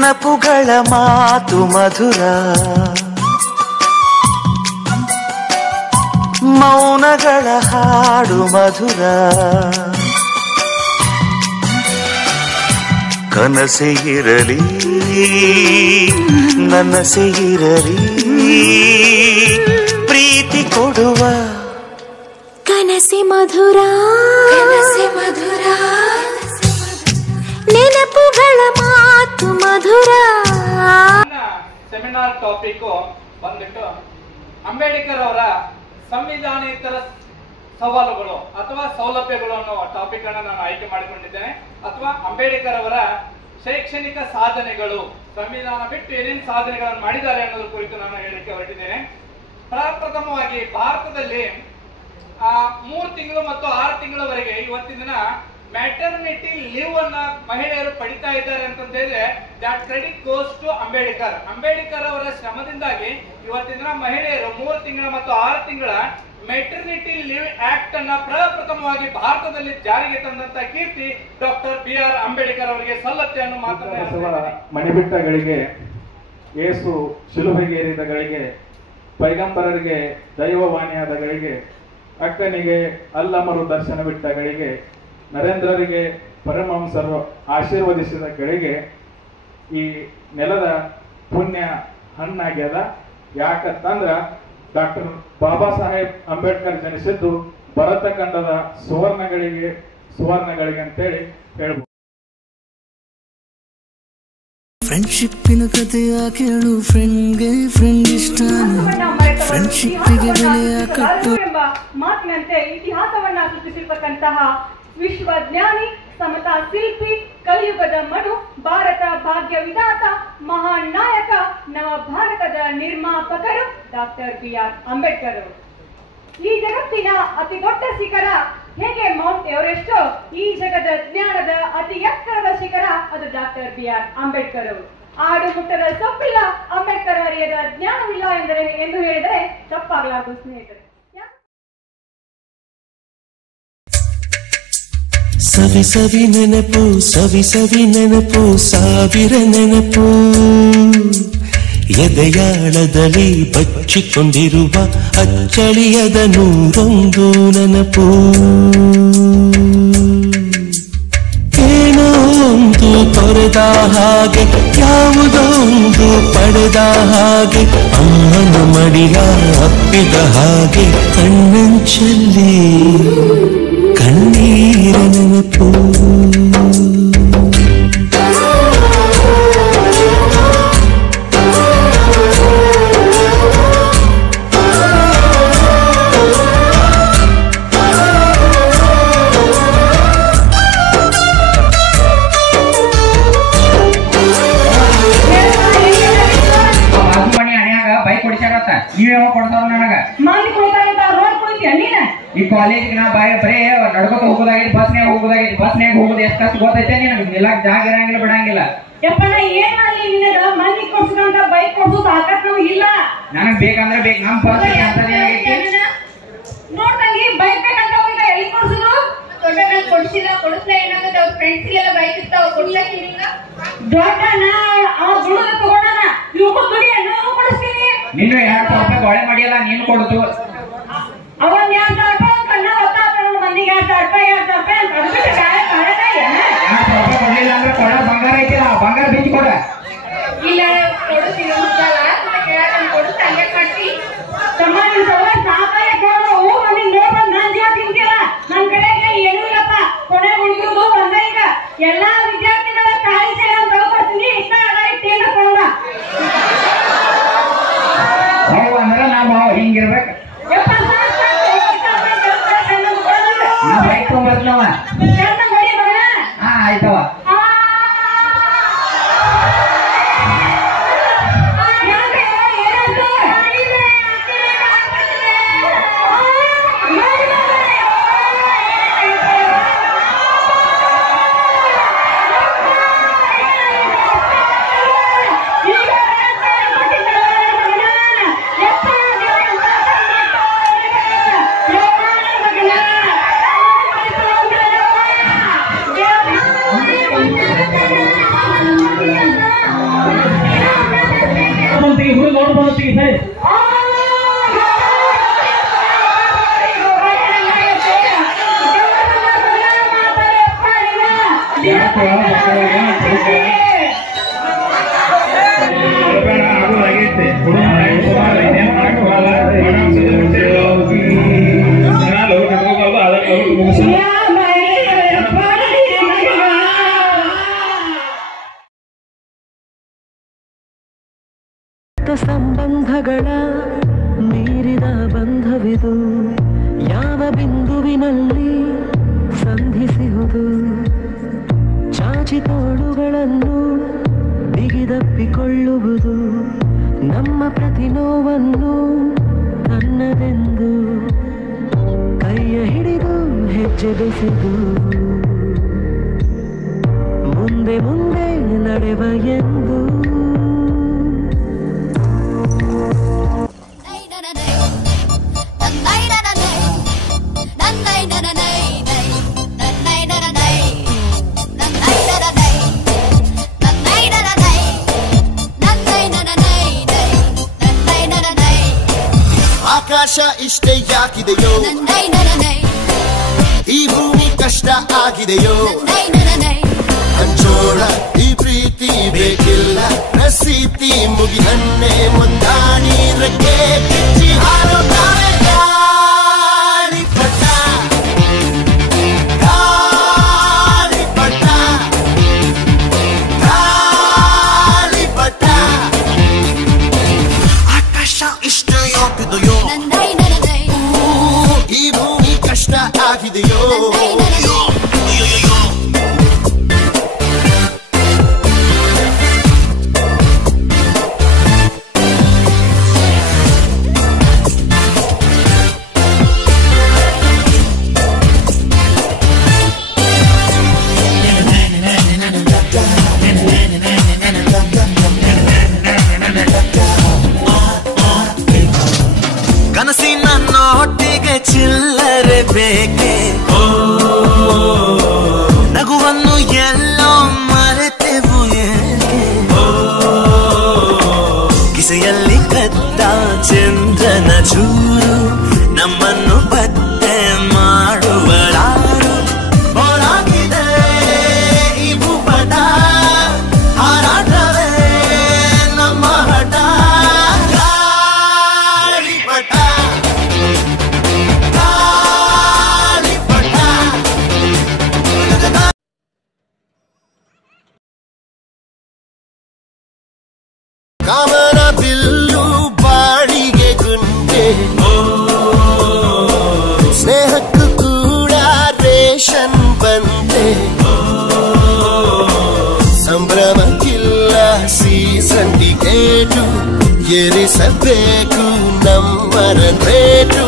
ನೆನಪುಗಳ ಮಾತು ಮಧುರ, ಮೌನಗಳ ಹಾಡು ಮಧುರ, ಕನಸೆ ಇರಲಿ ನನಸೆ ಇರಲಿ, ಪ್ರೀತಿ ಕೊಡುವ ಕನಸೆ ಮಧುರ, ಕನಸೆ ಮಧುರ, ನೆನಪುಗಳ ಮಾತು ಮಧುರ. ಸೆಮಿನಾರ್ ಟಾಪಿಕ್ ಬಂದ್ಬಿಟ್ಟು ಅಂಬೇಡ್ಕರ್ ಅವರ ಸಂವಿಧಾನೇತರ ಸವಾಲುಗಳು ಅಥವಾ ಸೌಲಭ್ಯಗಳು ಅನ್ನೋ ಟಾಪಿಕ್ ಅನ್ನು ನಾನು ಆಯ್ಕೆ ಮಾಡಿಕೊಂಡಿದ್ದೇನೆ. ಅಥವಾ ಅಂಬೇಡ್ಕರ್ ಅವರ ಶೈಕ್ಷಣಿಕ ಸಾಧನೆಗಳು, ಸಂವಿಧಾನ ಬಿಟ್ಟು ಏನೇನು ಸಾಧನೆಗಳನ್ನು ಮಾಡಿದ್ದಾರೆ ಅನ್ನೋದ್ರ ಕುರಿತು ನಾನು ಹೇಳಲಿಕ್ಕೆ ಹೊರಟಿದ್ದೇನೆ. ಪ್ರಪ್ರಥಮವಾಗಿ ಭಾರತದಲ್ಲಿ 3 ತಿಂಗಳು ಮತ್ತು 6 ತಿಂಗಳವರೆಗೆ ಇವತ್ತಿನ ದಿನ ಮ್ಯಾಟರ್ನಿಟಿ ಲೀವ್ ಅನ್ನ ಮಹಿಳೆಯರು ಪಡಿತಾ ಇದ್ದಾರೆ ಅಂತ ಹೇಳಿದ್ರೆ that credit goes to Ambedkar. Ambedkar ಅವರ ಶ್ರಮದಿಂದಾಗಿ ಇವತ್ತಿನ ದಿನ ಮಹಿಳೆಯರು 3 ತಿಂಗಳ ಮತ್ತು 6 ತಿಂಗಳ ಮೆಟರ್ನಿಟಿ ಲೀವ್ ಆಕ್ಟ್ ಅನ್ನ ಪ್ರಪ್ರಥಮವಾಗಿ ಭಾರತದಲ್ಲಿ ಜಾರಿಗೆ ತಂದಂತ ಕೀರ್ತಿ ಡಾಕ್ಟರ್ BR ಅಂಬೇಡ್ಕರ್ ಅವರಿಗೆ ಸಲ್ಲತ್ತೆ ಅನ್ನೋ ಮಾತನ್ನು. ಮಣಿಬಿಟ್ಟಗಳಿಗೆ, ಯೇಸು ಶಿಲುಬೆಗೇರಿದಗಳಿಗೆ, ಪೈಗಂಬರರಿಗೆ ದೈವವಾಣಿಯಾದಗಳಿಗೆ, ಅಕ್ಕನಿಗೆ ಅಲ್ಲಮರು ದರ್ಶನ ಬಿಟ್ಟಗಳಿಗೆ, ನರೇಂದ್ರರಿಗೆ ಪರಮಹಂಸರು ಆಶೀರ್ವದಿಸಿದ ಗಳಿಗೆ ಈ ನೆಲದ ಪುಣ್ಯ ಹಣ್ಣಾಗ್ಯದ. ಯಾಕಂತಂದ್ರ ಡಾಕ್ಟರ್ ಬಾಬಾ ಸಾಹೇಬ್ ಅಂಬೇಡ್ಕರ್ ಜನಿಸಿದ್ದು ಭರತಖಂಡದ ಸುವರ್ಣಗಳಿಗೆ ಅಂತೇಳಿ ಹೇಳ್ಬೋದು. ಫ್ರೆಂಡ್ಶಿಪ್ಪಿನ ಕಥೆಯ ಕೇಳು, ಫ್ರೆಂಡ್ಗೆ ಫ್ರೆಂಡ್ ಇಷ್ಟ, ಫ್ರೆಂಡ್ಶಿಪ್ಪಿಗೆ ಬೆಲೆಯ ಕಟ್ಟು ಎಂಬ ಮಾತಿನಂತೆ ಇತಿಹಾಸವನ್ನ ಸೃಷ್ಟಿಸಿರ್ತಕ್ಕಂತಹ ವಿಶ್ವಜ್ಞಾನಿ, ಸಮತಾ ಶಿಲ್ಪಿ, ಕಲಿಯುಗದ ಮನು, ಭಾರತ ಭಾಗ್ಯ ವಿಧಾತ, ಮಹಾನ್ ನಾಯಕ, ನವ ಭಾರತದ ನಿರ್ಮಾಪಕರು ಡಾಕ್ಟರ್ BR ಅಂಬೇಡ್ಕರ್ ಅವರು. ಈ ಜಗತ್ತಿನ ಅತಿ ದೊಡ್ಡ ಶಿಖರ ಹೇಗೆ ಮೌಂಟ್ ಎವರೆಸ್ಟ್, ಈ ಜಗದ ಜ್ಞಾನದ ಅತಿ ಎತ್ತರದ ಶಿಖರ ಅದು ಡಾಕ್ಟರ್ BR ಅಂಬೇಡ್ಕರ್ ಅವರು. ಆಡು ಮುಟ್ಟದ ತಪ್ಪಿಲ್ಲ, ಅಂಬೇಡ್ಕರ್ ಅರಿಯದ ಜ್ಞಾನವಿಲ್ಲ ಎಂದು ಹೇಳಿದರೆ ತಪ್ಪಾಗಲಾರದು ಸ್ನೇಹಿತರೆ. ಸವಿ ಸವಿ ನೆನಪು, ಸವಿ ಸವಿ ನೆನಪು, ಸಾವಿರ ನೆನಪು, ಎದೆಯಾಳದಲ್ಲಿ ಬಚ್ಚಿಕೊಂಡಿರುವ ಅಚ್ಚಳಿಯದ 101 ನೆನಪು. ಏನೋ ಒಂದು ತೊರೆದ ಹಾಗೆ, ಯಾವುದೋ ಒಂದು ಪಡೆದ ಹಾಗೆ, ಅಮ್ಮನ ಮಡಿಲ ಅಪ್ಪಿದ ಹಾಗೆ, ಕಣ್ಣಂಚಲ್ಲಿ ಕಣ್ಣೀರ ನೆನಪು. ಬೈಕ್ ಕೊಡಿಸ್ಯಾರತ್ತ, ನೀವ್ ಕೊಡ್ತಾರ ನನಗ ಈ ಕಾಲೇಜ್ ನಾ ಬರೇ ನಡ್ಕೊತ ಹೋಗೋದಾಗೈತಿ, ಬಸ್ನ್ಯಾಗ ಹೋಗೋದು ಎಷ್ಟು ಕಷ್ಟ ಗೊತ್ತೈತೆ ನಿನಗೆ. ನಿಲ್ಲಕ್ ಜಾಗ ಇರಂಗಿಲ್ಲ, ಬಿಡಂಗಿಲ್ಲ. ಯಪ್ಪ ನಾ ಏನ್ ಮಾಡ್ಲಿ, ನಿನಗ ಮಂದಿ ಕೊಡ್ಸ್ಕೊಂತ ಬೈಕ್ ಕೊಡ್ಸೋದು ತಾಕತ್ ನಾವು ಇಲ್ಲ. ನನಗ್ ಬೇಕಂದ್ರೆ ಬೇಕು, ನಮ್ ಪರಿಸ್ಥಿತಿ ಅಂತದೇನಾಗೈತಿ ನೋಡ್ದಂಗಿ ಬೈಕ್ ಬೇಕಂತ ಹೋಗಿಲ್ಲ, ಎಲ್ಲಿ ಕೊಡ್ಸಿದ್ರು ಕೊಡಿಸ್ಲಾ ಏನಾಗುತ್ತೆ, ಅವ್ರ ಫ್ರೆಂಡ್ಸ್ ಎಲ್ಲ ಬೈಕ್ ಇರ್ತಾವ, ಕೊಡ್ಲಕ್ಕೆ ಇಲ್ಲ. ದೊಡ್ಡಣ್ಣ ಅವ ದುಡ್ಡು ತಗೊಂಡನ, ಇವ್ರು ದುಡಿ ನಾವು ಕೊಡಿಸ್ತೀನಿ. ನೀನು 2,000 ರೂಪಾಯಿ ಬಾಳೆ ಮಾಡಿಯಲ್ಲ, ನೀನು ಕೊಡುದು. ಅವನ್ 2,000 ರೂಪಾಯಿ ಕಣ್ಣ ಗೊತ್ತಾಗ ಮಂದಿಗೆ 2,000 ರೂಪಾಯಿ ಅಂತ ಅದ್ಬಿಟ್ಟು ಕಾಳೆ ಕಾಳದ 2,000 ರೂಪಾಯಿ ಕೊಡ್ಲಿಲ್ಲ ಅಂದ್ರೆ ಕೊಡ ಬಂಗಾರ ಐತಿಲ್ಲ, ಬಂಗಾರ ಬಿಚ್ಚಿ ಕೊಡ. ಇಲ್ಲ ಕೊಡಿಸ್ತೀನಿ ಕೊಡಿಸ್ತಾ ಹಂಗೆ ಮಾಡ್ತೀನಿ. ತಮ್ಮ ನಿನ್ ಸವಾಲ್ ಸಾಕಾಯ ಕೇಳೋ ಮಂದಿಗೆ ನೋಡ್ ಬಂದ್ ನಾನ್ ಜೀವ ತಿಂತಿಲ್ಲ. ನನ್ ಕಡೆಗೆ ಏನೂ ಇಲ್ಲಪ್ಪ, ಕೊನೆ ಉಳಿದಿರೋದು ಒಂದ. ಈಗ ಎಲ್ಲಾ ವಿದ್ಯಾರ್ಥಿಗಳ ತಾಳಿ ಚೇಳ ತಗೊಡ್ತೀನಿ, ಇಷ್ಟ ಟೇಂಡ ತಗೊಂಡ ಅಂದ್ರೆ ನಾವು ಹಿಂಗಿರ್ಬೇಕು. ಬೈಕ್ ತಗೊಂಡ್ಬರ್ತೀನವ. ಆಯ್ತವ. ಸಂಬಂಧಗಳ ಮೀರಿದ ಬಂಧವಿದು ಯಾವ ಬಿಂದುವಿನಲ್ಲಿ ಸಂಧಿಸುವುದು ಚಾಚಿ ತೋಳುಗಳನ್ನು ಬಿಗಿದಪ್ಪಿಕೊಳ್ಳುವುದು ನಮ್ಮ ಪ್ರತಿ ನೋವನ್ನು ತನ್ನದೆಂದು ಕೈಯ ಹಿಡಿದು ಹೆಜ್ಜೆ ಬೆಸೆದು ಮುಂದೆ ಮುಂದೆ ನಡೆವ ಎಂದು ಆಕಾಶ ಇಷ್ಟೇ ಯಾಕಿದೆಯೋ ಈ ಭೂಮಿ ಕಷ್ಟ ಆಗಿದೆಯೋ ಹಂಚೋಳ ಈ ಪ್ರೀತಿ ಬೇಕಿಲ್ಲ ರಸೀತಿ ಮುಗಿದನ್ನೇ ಮುಂದಾಡಿ ರಕ್ಕೆ ಕಿಚ್ಚಿ ಹಾರೋ ಈ ಭೂಮಿ ಕಷ್ಟ ಆಗಿದೆಯೋ ಕನಸಿನ ನೋಟಿಗೆ ಚಿಲ್ಲರೆ ಬೇಕೆ ನಗುವನ್ನು ಎಲ್ಲೋ ಮರೆತೆವು ಏಕೆ ಕಿಸೆಯಲ್ಲಿ ಕದ್ದ ಚಂದ್ರನ ಚೂರು ನಮ್ಮನ್ನು ಪತ್ತೆ ಮಾಡುವಳಾರು ಬೋಳಾಗಿದೆ ಈ ಭೂಪಟ ಹಾರಾಟವೇ ನಮ್ಮ ಹಠ ಕಾಮನ ಬಿಲ್ಲು ಬಾಳಿಗೆ ಗುಂಡೆ ಸ್ನೇಹಕ್ಕೂ ಕೂಡ ರೇಷನ್ ಬಂದೆ ಸಂಭ್ರಮಕ್ಕಿಲ್ಲ ಸೀಸನ್ ಟಿಕೇಟು ಏರಿಸಬೇಕು ನಮ್ಮರ ರೇಟು